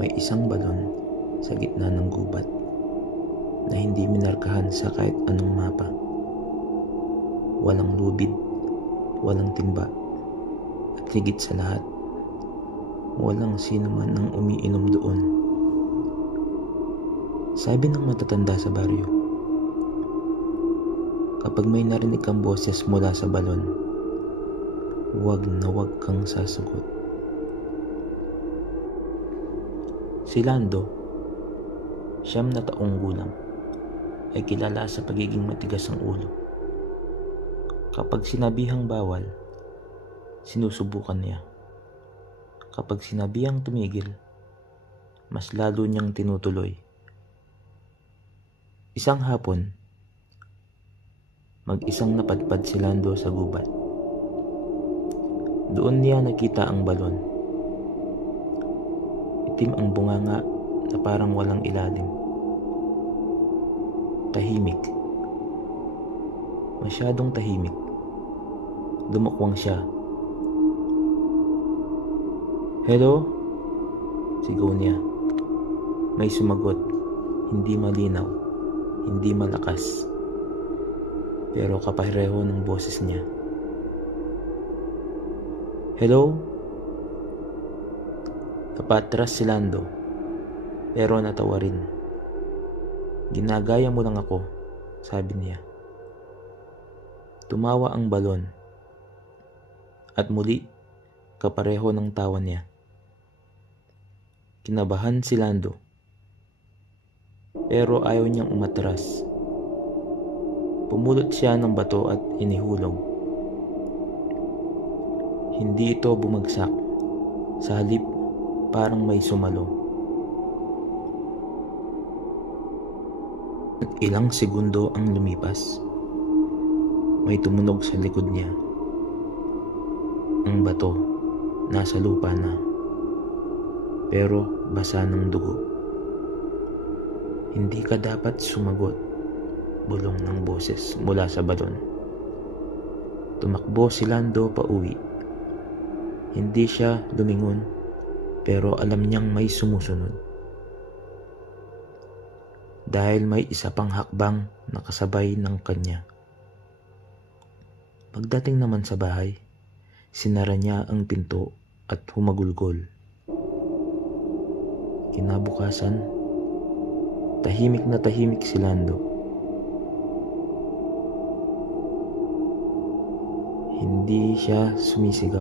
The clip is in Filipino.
May isang balon sa gitna ng gubat na hindi minarkahan sa kahit anong mapa. Walang lubid, walang timba, at higit sa lahat, walang sino man ang umiinom doon. Sabi ng matatanda sa baryo, kapag may narinig kang boses mula sa balon, huwag na huwag kang sasagot. Si Lando, 9 na taong gulang, ay kilala sa pagiging matigas ang ulo. Kapag sinabihang bawal, sinusubukan niya. Kapag sinabihang tumigil, mas lalo niyang tinutuloy. Isang hapon, mag-isang napadpad si Lando sa gubat. Doon niya nakita ang balon. Itim ang bunganga na parang walang ilalim. Tahimik. Masyadong tahimik. Dumukwang siya. "Hello?" Sigaw niya. May sumagot. Hindi malinaw, hindi malakas, pero kapareho ng boses niya. "Hello?" Napatras si Lando, pero natawa rin. "Ginagaya mo lang ako," sabi niya. Tumawa ang balon, at muli kapareho ng tawa niya. Kinabahan si Lando, pero ayaw niyang umatras. Pumulot siya ng bato at inihulog. Hindi ito bumagsak. Sa halip, parang may sumalo. At ilang segundo ang lumipas. May tumunog sa likod niya. Ang bato nasa lupa na, pero basa ng dugo. "Hindi ka dapat sumagot," bulong ng boses mula sa balon. Tumakbo si Lando pauwi. Hindi siya lumingon, pero alam niyang may sumusunod. Dahil may isa pang hakbang na kasabay ng kanya. Pagdating naman sa bahay, sinara niya ang pinto at humagulgol. Kinabukasan, tahimik na tahimik si Lando. Hindi siya sumisigaw.